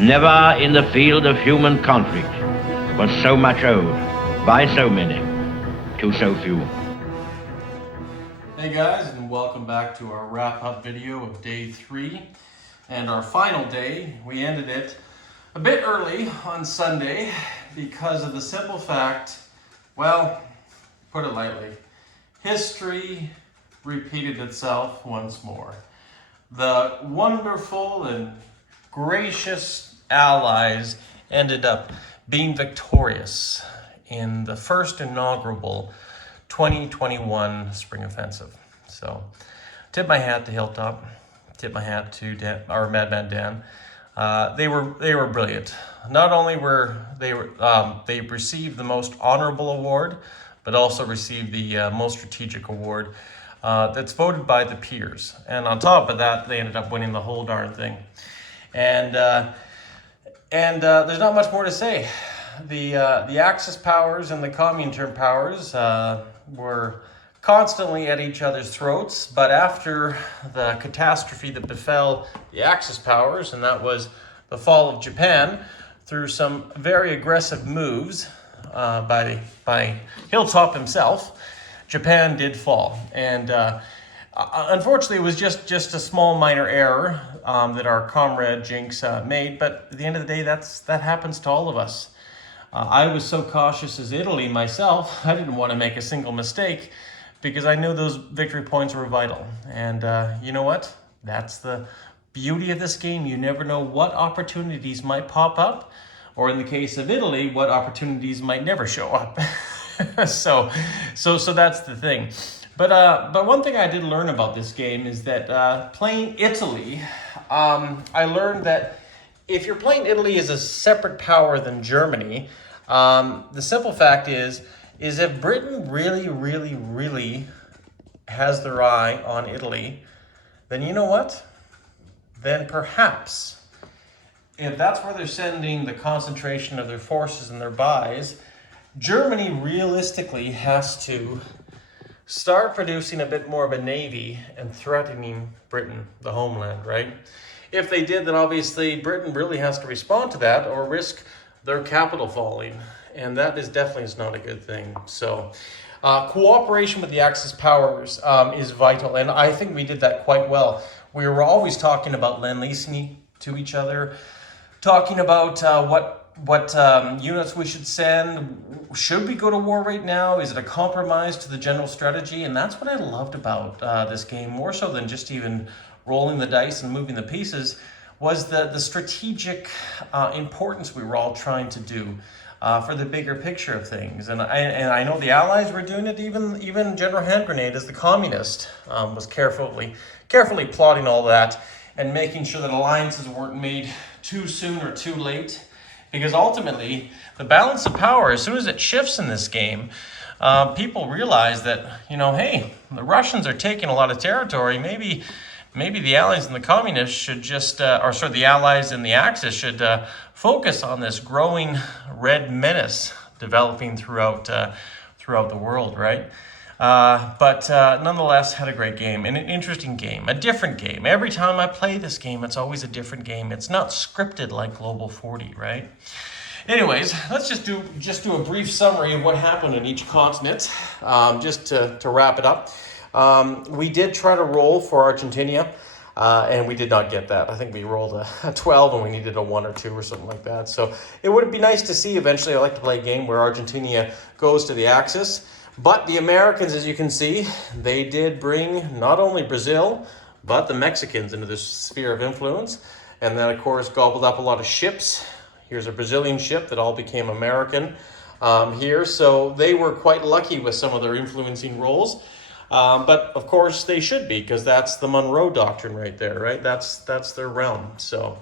Never in the field of human conflict was so much owed by so many to so few. Hey guys, and welcome back to our wrap-up video of day 3 and our final day. We ended it a bit early on Sunday because of the simple fact, well, put it lightly, history repeated itself once more. The wonderful and gracious Allies ended up being victorious in the first inaugural 2021 Spring Offensive. So, tip my hat to Hilltop, tip my hat to Madman Dan. They were brilliant. Not only they received the most honorable award, but also received the most strategic award that's voted by the peers. And on top of that, they ended up winning the whole darn thing. And there's not much more to say. The Axis powers and the Comintern powers were constantly at each other's throats, but after the catastrophe that befell the Axis powers, and that was the fall of Japan, through some very aggressive moves by Hilltop himself, Japan did fall. And unfortunately, it was just a small minor error that our comrade Jinx made, but at the end of the day, that happens to all of us. I was so cautious as Italy myself, I didn't want to make a single mistake because I knew those victory points were vital. And you know what? That's the beauty of this game. You never know what opportunities might pop up, or in the case of Italy, what opportunities might never show up. So that's the thing. But one thing I did learn about this game is that playing Italy, I learned that if you're playing Italy as a separate power than Germany, the simple fact is if Britain really has their eye on Italy, then you know what? Then perhaps, if that's where they're sending the concentration of their forces and their buys, Germany realistically has to start producing a bit more of a navy and threatening Britain, the homeland, right? If they did, then obviously Britain really has to respond to that or risk their capital falling. And that is definitely not a good thing. So cooperation with the Axis powers is vital. And I think we did that quite well. We were always talking about lend-leasing to each other, talking about what units we should send. Should we go to war right now? Is it a compromise to the general strategy? And that's what I loved about this game, more so than just even rolling the dice and moving the pieces, was the strategic importance we were all trying to do for the bigger picture of things. And I know the Allies were doing it. Even General Hand Grenade, as the communist, was carefully plotting all that and making sure that alliances weren't made too soon or too late. Because ultimately, the balance of power, as soon as it shifts in this game, people realize that, hey, the Russians are taking a lot of territory. Maybe the Allies and the Communists should the Allies and the Axis should focus on this growing red menace developing throughout the world, right? But nonetheless, had a great game and an interesting game, a different game. Every time I play this game, it's always a different game. It's not scripted like Global 40, right? Anyways, let's just do a brief summary of what happened in each continent, just to wrap it up. We did try to roll for Argentina, and we did not get that. I think we rolled a 12 and we needed a 1 or 2 or something like that. So it would be nice to see eventually. I like to play a game where Argentina goes to the Axis. But the Americans, as you can see, they did bring not only Brazil, but the Mexicans into this sphere of influence. And then, of course, gobbled up a lot of ships. Here's a Brazilian ship that all became American here. So they were quite lucky with some of their influencing roles. But, of course, they should be, because that's the Monroe Doctrine right there, right? That's their realm. So,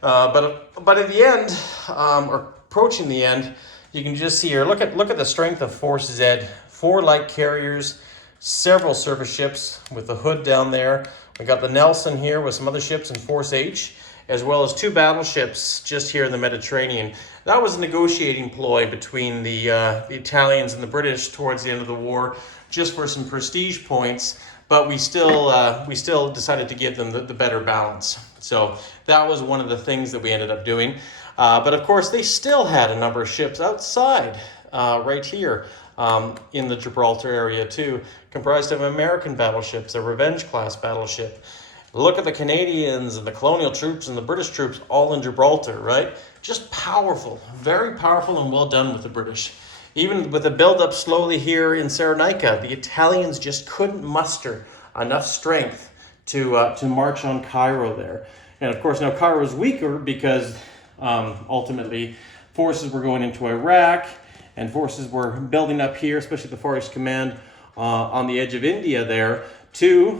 but at the end, or approaching the end, you can just see here, look at the strength of Force Z. 4 light carriers, several surface ships with the Hood down there. We got the Nelson here with some other ships in Force H, as well as 2 battleships just here in the Mediterranean. That was a negotiating ploy between the Italians and the British towards the end of the war, just for some prestige points but we still decided to give them the better balance. So that was one of the things that we ended up doing. But of course, they still had a number of ships outside, right here in the Gibraltar area too, comprised of American battleships, a Revenge-class battleship. Look at the Canadians and the colonial troops and the British troops all in Gibraltar, right? Just powerful, very powerful and well done with the British. Even with the build-up slowly here in Cyrenaica, the Italians just couldn't muster enough strength to march on Cairo there. And of course, now Cairo was weaker because ultimately forces were going into Iraq and forces were building up here, especially the Far East Command on the edge of India there, to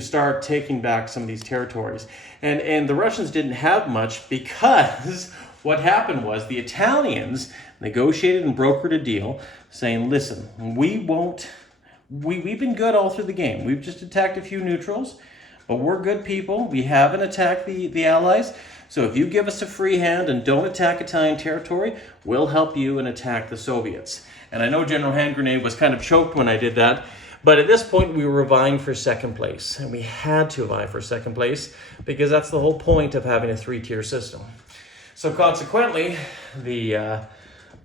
start taking back some of these territories. And the Russians didn't have much because what happened was the Italians negotiated and brokered a deal saying, listen, we've been good all through the game. We've just attacked a few neutrals, but we're good people. We haven't attacked the Allies. So if you give us a free hand and don't attack Italian territory, we'll help you and attack the Soviets. And I know General Hand Grenade was kind of choked when I did that, but at this point we were vying for second place, and we had to vie for second place because that's the whole point of having a three-tier system. So consequently, the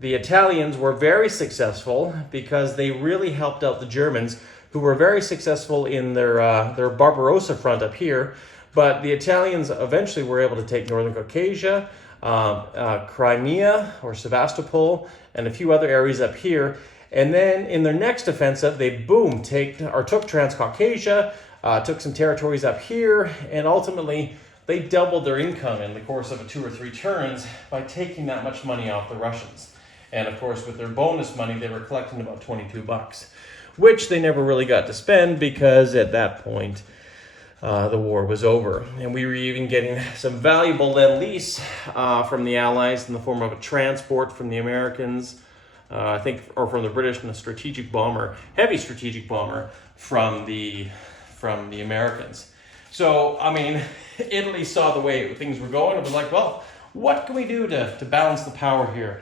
Italians were very successful because they really helped out the Germans, who were very successful in their Barbarossa front up here. But the Italians eventually were able to take Northern Caucasia, Crimea or Sevastopol, and a few other areas up here. And then in their next offensive, they took Transcaucasia, took some territories up here, and ultimately they doubled their income in the course of 2 or 3 turns by taking that much money off the Russians. And of course, with their bonus money, they were collecting about $22, which they never really got to spend because at that point, the war was over. And we were even getting some valuable Lend-Lease from the Allies in the form of a transport from the Americans, or from the British, and a strategic bomber, heavy strategic bomber from the Americans. So, I mean, Italy saw the way things were going and was like, well, what can we do to balance the power here?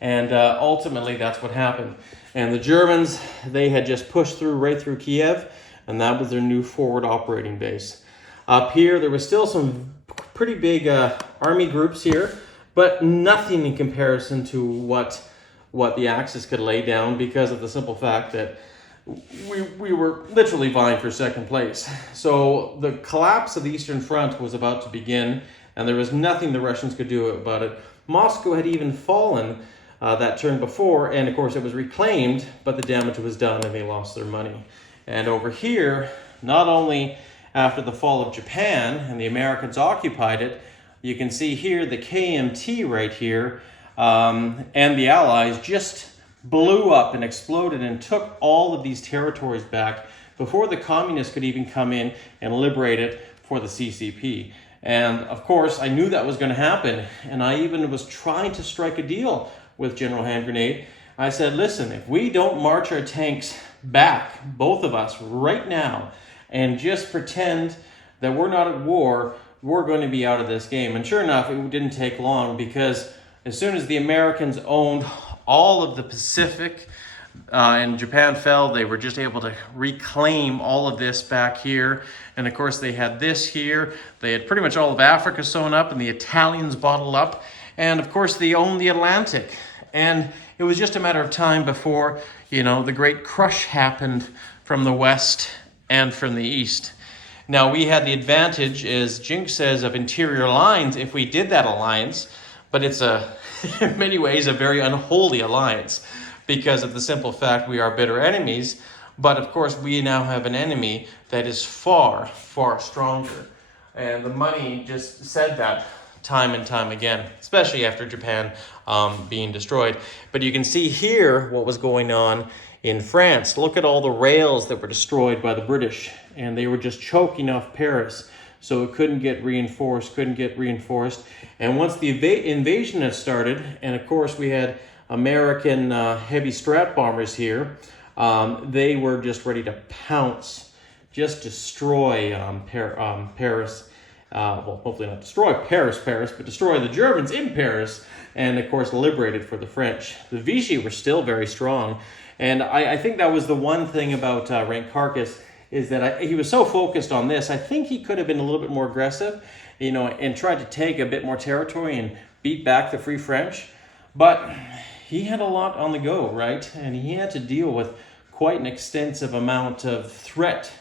And ultimately, that's what happened. And the Germans, they had just pushed right through Kiev, and that was their new forward operating base. Up here, there was still some pretty big army groups here, but nothing in comparison to what the Axis could lay down because of the simple fact that we were literally vying for second place. So the collapse of the Eastern Front was about to begin, and there was nothing the Russians could do about it. Moscow had even fallen that turn before, and of course it was reclaimed, but the damage was done and they lost their money. And over here, not only after the fall of Japan and the Americans occupied it, you can see here the KMT right here, and the Allies just blew up and exploded and took all of these territories back before the communists could even come in and liberate it for the CCP. And of course, I knew that was going to happen, and I even was trying to strike a deal with General Hand Grenade. I said, listen, if we don't march our tanks back, both of us, right now, and just pretend that we're not at war, we're going to be out of this game. And sure enough, it didn't take long, because as soon as the Americans owned all of the Pacific and Japan fell, they were just able to reclaim all of this back here. And of course, they had this here. They had pretty much all of Africa sewn up, and the Italians bottled up. And of course, they owned the Atlantic. And it was just a matter of time before, the great crush happened from the west and from the east. Now, we had the advantage, as Jink says, of interior lines if we did that alliance, but it's in many ways a very unholy alliance because of the simple fact we are bitter enemies. But of course, we now have an enemy that is far, far stronger. And the money just said that time and time again, especially after Japan being destroyed. But you can see here what was going on in France. Look at all the rails that were destroyed by the British, and they were just choking off Paris, so it couldn't get reinforced. And once the invasion had started, and of course we had American heavy Strat bombers here, they were just ready to pounce, just destroy Paris. well, hopefully not destroy Paris, but destroy the Germans in Paris, and of course liberated for the French. The Vichy were still very strong, and I think that was the one thing about Rankarkis, is that he was so focused on this. I think he could have been a little bit more aggressive, and tried to take a bit more territory and beat back the Free French, but he had a lot on the go, right? And he had to deal with quite an extensive amount of threat.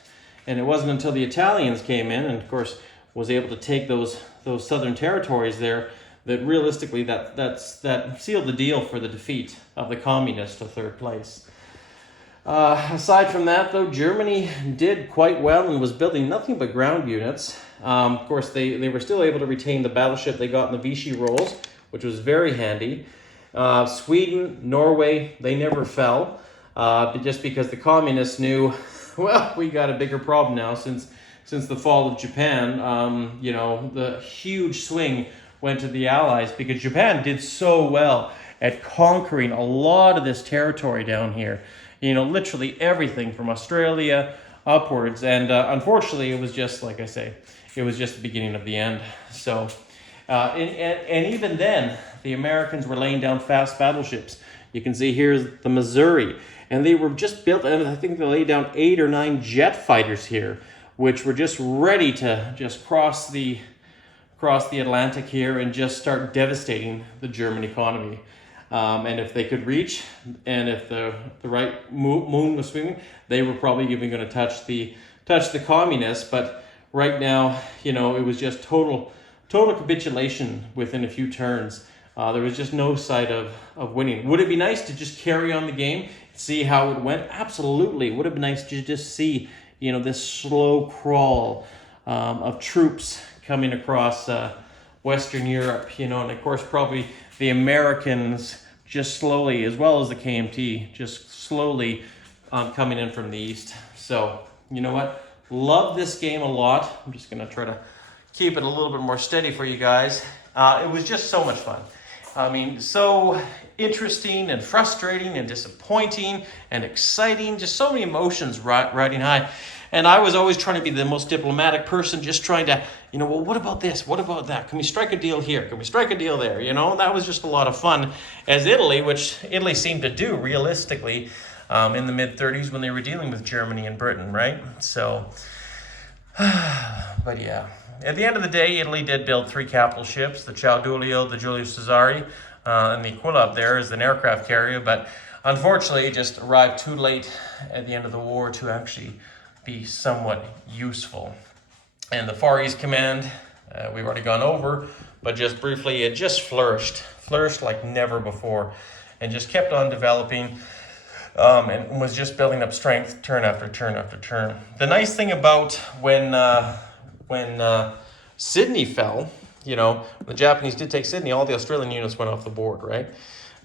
And it wasn't until the Italians came in and, of course, was able to take those southern territories there that realistically that sealed the deal for the defeat of the communists to third place. Aside from that, though, Germany did quite well and was building nothing but ground units. Of course, they were still able to retain the battleship they got in the Vichy rolls, which was very handy. Sweden, Norway, they never fell, just because the communists knew, well, we got a bigger problem now since the fall of Japan. The huge swing went to the Allies because Japan did so well at conquering a lot of this territory down here. Literally everything from Australia upwards. And unfortunately, it was just, like I say, it was just the beginning of the end. So, and even then, the Americans were laying down fast battleships. You can see here's the Missouri. And they were just built, and I think they laid down 8 or 9 jet fighters here, which were just ready to just cross the Atlantic here and just start devastating the German economy. And if they could reach, and if the right moon was swinging, they were probably even going to touch the communists. But right now, it was just total capitulation within a few turns. There was just no sight of winning. Would it be nice to just carry on the game, see how it went? Absolutely. Would have been nice to just see, this slow crawl of troops coming across Western Europe, and of course probably the Americans just slowly, as well as the KMT, just slowly coming in from the east. So, you know what? Love this game a lot. I'm just going to try to keep it a little bit more steady for you guys. It was just so much fun. I mean, so interesting and frustrating and disappointing and exciting. Just so many emotions riding high. And I was always trying to be the most diplomatic person, just trying to, well, what about this? What about that? Can we strike a deal here? Can we strike a deal there? That was just a lot of fun. As which Italy seemed to do realistically in the mid-30s when they were dealing with Germany and Britain, right? So, but yeah. At the end of the day, Italy did build 3 capital ships, the Ciao Giulio, the Giulio Cesare, and the Aquila up there is an aircraft carrier, but unfortunately it just arrived too late at the end of the war to actually be somewhat useful. And the Far East Command, we've already gone over, but just briefly, it just flourished like never before, and just kept on developing, and was just building up strength turn after turn after turn. The nice thing about when Sydney fell, the Japanese did take Sydney, all the Australian units went off the board, right?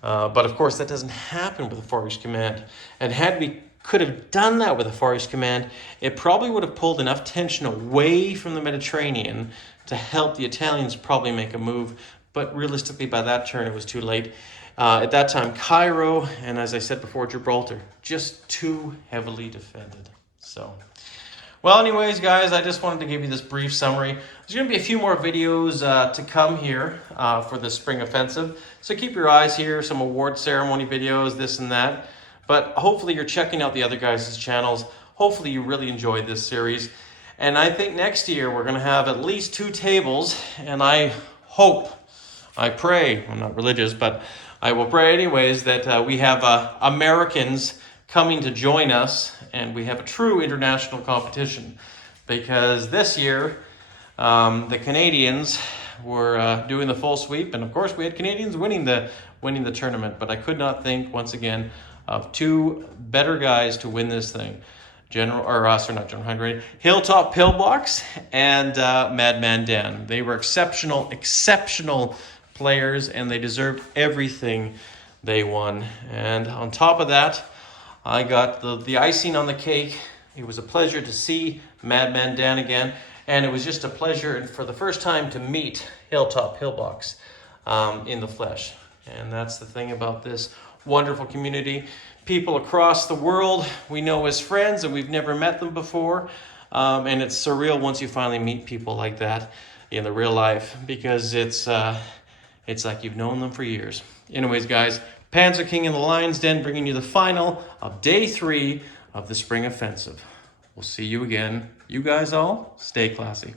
But of course, that doesn't happen with the Far East Command. And had we could have done that with the Far East Command, it probably would have pulled enough tension away from the Mediterranean to help the Italians probably make a move. But realistically, by that turn, it was too late. At that time, Cairo, and as I said before, Gibraltar, just too heavily defended. So, well, anyways, guys, I just wanted to give you this brief summary. There's going to be a few more videos to come here for the spring offensive. So keep your eyes here, some award ceremony videos, this and that. But hopefully you're checking out the other guys' channels. Hopefully you really enjoyed this series. And I think next year we're going to have at least 2 tables. And I pray, I'm not religious, but I will pray anyways that we have Americans coming to join us and we have a true international competition. Because this year, the Canadians were doing the full sweep. And of course we had Canadians winning the tournament. But I could not think, once again, of 2 better guys to win this thing. Hilltop Pillbox and Madman Dan. They were exceptional players, and they deserved everything they won. And on top of that, I got the icing on the cake. It was a pleasure to see Madman Dan again, and it was just a pleasure for the first time to meet Hilltop Pillbox in the flesh. And that's the thing about this wonderful community. People across the world we know as friends, and we've never met them before. And it's surreal once you finally meet people like that. in the real life, because it's like you've known them for years. Anyways, guys, Panzer King in the Lion's Den, bringing you the final of day 3 of the spring offensive. We'll see you again. You guys all stay classy.